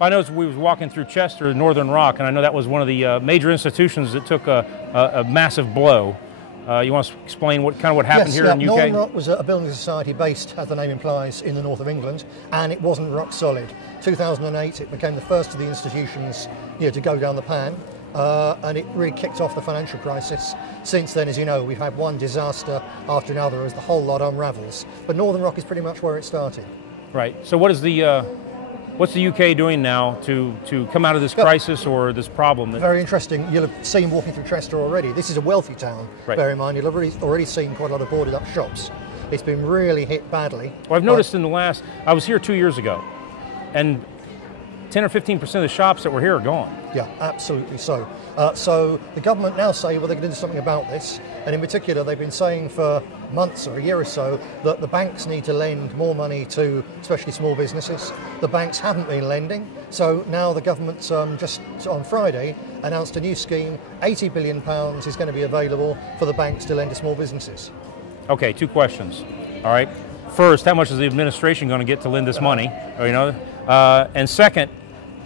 I know we was walking through Chester, Northern Rock, and I know that was one of the major institutions that took a massive blow. You want to explain what happened here in UK? Northern Rock was a building society based, as the name implies, in the north of England, and it wasn't rock solid. 2008, it became the first of the institutions to go down the pan, and it really kicked off the financial crisis. Since then, as you know, we've had one disaster after another as the whole lot unravels. But Northern Rock is pretty much where it started. Right. So what is what's the UK doing now to come out of this crisis or this problem? Very interesting. You'll have seen walking through Chester already. This is a wealthy town, right. Bear in mind. You'll have already seen quite a lot of boarded up shops. It's been really hit badly. Well, I've noticed I was here 2 years ago, and 10 or 15% of the shops that were here are gone. Yeah, absolutely so. So the government now say, well, they're going to do something about this. And in particular, they've been saying for months or a year or so that the banks need to lend more money to especially small businesses. The banks haven't been lending. So now the government just on Friday announced a new scheme. £80 billion is going to be available for the banks to lend to small businesses. Okay, 2 questions. All right. First, how much is the administration going to get to lend this money? And second,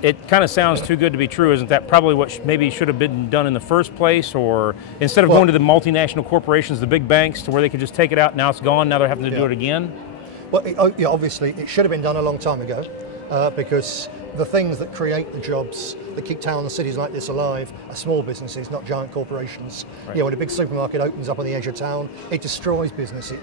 it kind of sounds too good to be true. Isn't that probably what maybe should have been done in the first place? Or instead of going to the multinational corporations, the big banks, to where they could just take it out, now it's gone, now they're having to do it again? Well, obviously, it should have been done a long time ago because the things that create the jobs that keep towns and cities like this alive are small businesses, not giant corporations. Right. When a big supermarket opens up on the edge of town, it destroys businesses,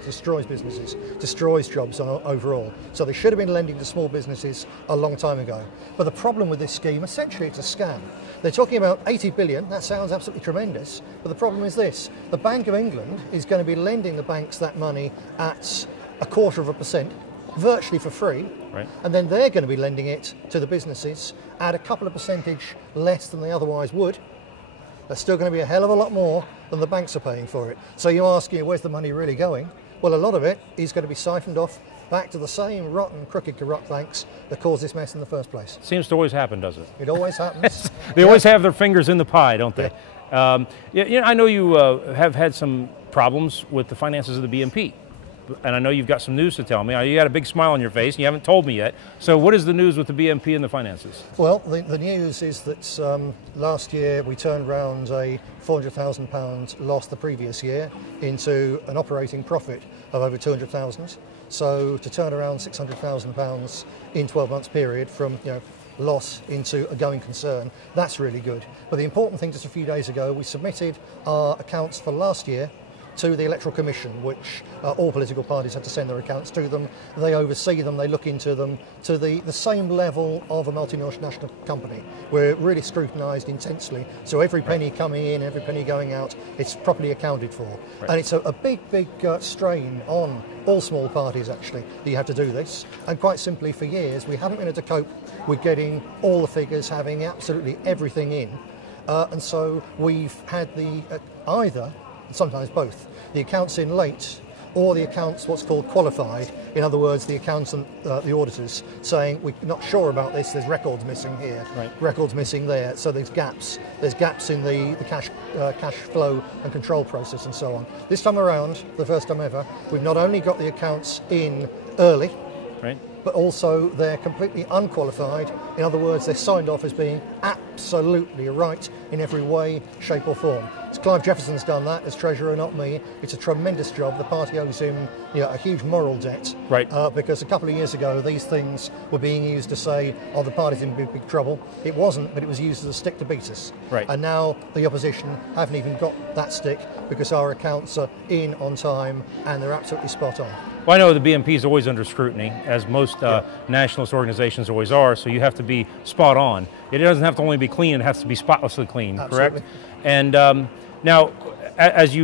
destroys jobs overall. So they should have been lending to small businesses a long time ago. But the problem with this scheme, essentially it's a scam. They're talking about 80 billion, that sounds absolutely tremendous, but the problem is this: the Bank of England is going to be lending the banks that money at 0.25%, virtually for free, right. And then they're going to be lending it to the businesses at a couple of percentage less than they otherwise would. There's still going to be a hell of a lot more than the banks are paying for it. So you ask, where's the money really going? Well, a lot of it is going to be siphoned off back to the same rotten, crooked, corrupt banks that caused this mess in the first place. Seems to always happen, doesn't it? It always happens. They always have their fingers in the pie, don't they? Yeah. I know you have had some problems with the finances of the BNP. And I know you've got some news to tell me. You got a big smile on your face, and you haven't told me yet. So what is the news with the BNP and the finances? Well, the news is that last year we turned around a £400,000 loss the previous year into an operating profit of over 200,000. So to turn around £600,000 in 12 months period from loss into a going concern, that's really good. But the important thing, just a few days ago, we submitted our accounts for last year to the Electoral Commission, which all political parties have to send their accounts to them. They oversee them, they look into them to the same level of a multinational company. We're really scrutinised intensely, so every penny coming in, every penny going out, it's properly accounted for. Right. And it's a big strain on all small parties, actually, that you have to do this. And quite simply, for years, we haven't been able to cope with getting all the figures, having absolutely everything in. And so we've had either, sometimes both, the accounts in late or the accounts what's called qualified. In other words, the accountant, the auditors, saying we're not sure about this, there's records missing here, right. Records missing there, so there's gaps. There's gaps in the cash flow and control process and so on. This time around, the first time ever, we've not only got the accounts in early, right, but also they're completely unqualified. In other words, they're signed off as being absolutely right in every way, shape or form. So Clive Jefferson's done that as Treasurer, not me. It's a tremendous job. The party owes him a huge moral debt, right. Because a couple of years ago these things were being used to say, oh, the party's in big trouble. It wasn't, but it was used as a stick to beat us. Right. And now the opposition haven't even got that stick because our accounts are in on time and they're absolutely spot on. Well, I know the BNP is always under scrutiny, as most nationalist organizations always are, so you have to be spot on. It doesn't have to only be clean, it has to be spotlessly clean, absolutely. Correct? And now, as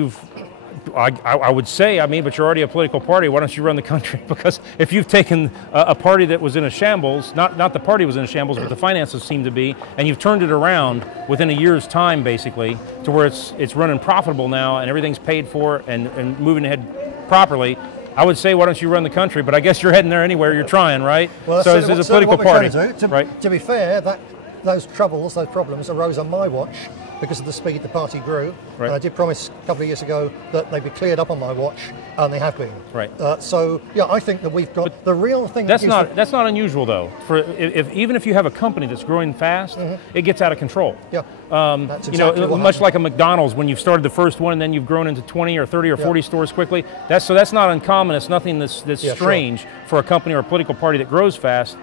I would say, but you're already a political party, why don't you run the country? Because if you've taken a party that was in a shambles, not the party was in a shambles, but the finances seem to be, and you've turned it around within a year's time, basically, to where it's running profitable now, and everything's paid for and moving ahead properly, I would say, why don't you run the country? But I guess you're heading there anywhere. You're trying, right? Well, so it's a political party. To be fair, those problems arose on my watch because of the speed the party grew. Right. And I did promise a couple of years ago that they'd be cleared up on my watch, and they have been. Right. So yeah, I think that we've got the real thing. That's not unusual though. Even if you have a company that's growing fast, it gets out of control. Yeah. That's exactly you know, much like a McDonald's, when you've started the first one and then you've grown into 20 or 30 or 40 stores quickly. That's not uncommon. It's nothing that's strange for a company or a political party that grows fast.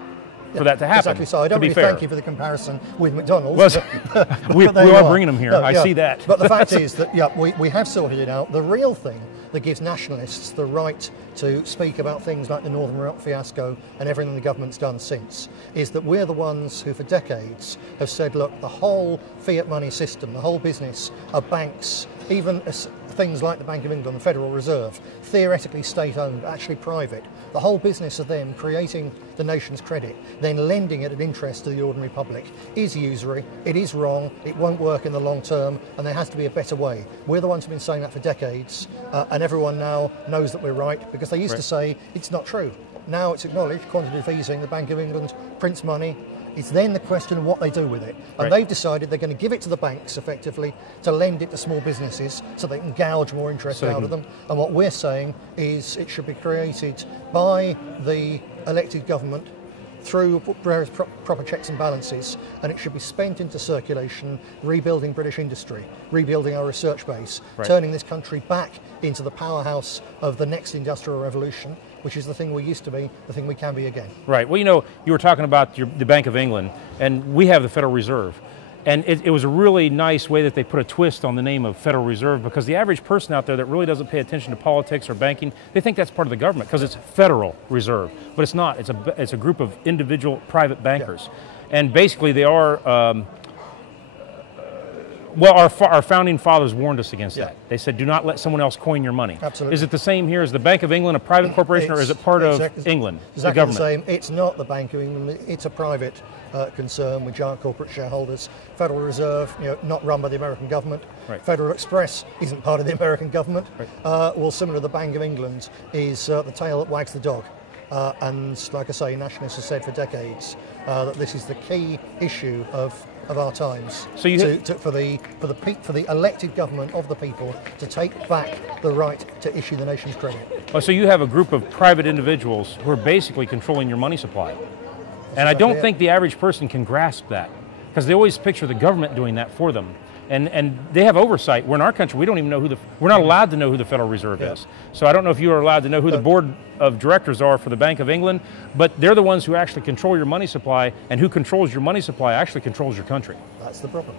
For that to happen. Exactly so. I don't really thank you for the comparison with McDonald's. Well, we are bringing them here. No, I see that. But the fact is that, we have sorted it out. The real thing that gives nationalists the right to speak about things like the Northern Rock fiasco and everything the government's done since is that we're the ones who for decades have said, look, the whole fiat money system, the whole business of banks, even things like the Bank of England, the Federal Reserve, theoretically state-owned, actually private, the whole business of them creating the nation's credit, then lending it at interest to the ordinary public, is usury, it is wrong, it won't work in the long term, and there has to be a better way. We're the ones who've been saying that for decades, and everyone now knows that we're right, because they used to say it's not true. Now it's acknowledged, quantitative easing, the Bank of England prints money. It's then the question of what they do with it. And they've decided they're going to give it to the banks, effectively, to lend it to small businesses so they can gouge more interest out of them. And what we're saying is it should be created by the elected government through various proper checks and balances, and it should be spent into circulation, rebuilding British industry, rebuilding our research base, turning this country back into the powerhouse of the next industrial revolution, which is the thing we used to be, the thing we can be again. Right. Well, you know, you were talking about the Bank of England, and we have the Federal Reserve. And it was a really nice way that they put a twist on the name of Federal Reserve, because the average person out there that really doesn't pay attention to politics or banking, they think that's part of the government because it's Federal Reserve, but it's not. It's a group of individual private bankers, and basically they are. Well, our founding fathers warned us against that. They said, do not let someone else coin your money. Absolutely. Is it the same here? Is the Bank of England a private corporation, or is it part of England, exactly the government? The same. It's not the Bank of England. It's a private concern with giant corporate shareholders. Federal Reserve, not run by the American government. Federal Express isn't part of the American government. Well, similar to the Bank of England is the tail that wags the dog. And like I say, nationalists have said for decades that this is the key issue of our times. So for the elected government of the people to take back the right to issue the nation's credit. Oh, so you have a group of private individuals who are basically controlling your money supply. And I don't think the average person can grasp that, because they always picture the government doing that for them. And they have oversight. Where in our country, we don't even know we're not allowed to know who the Federal Reserve is. So I don't know if you are allowed to know who the board of directors are for the Bank of England, but they're the ones who actually control your money supply, and who controls your money supply actually controls your country. That's the problem.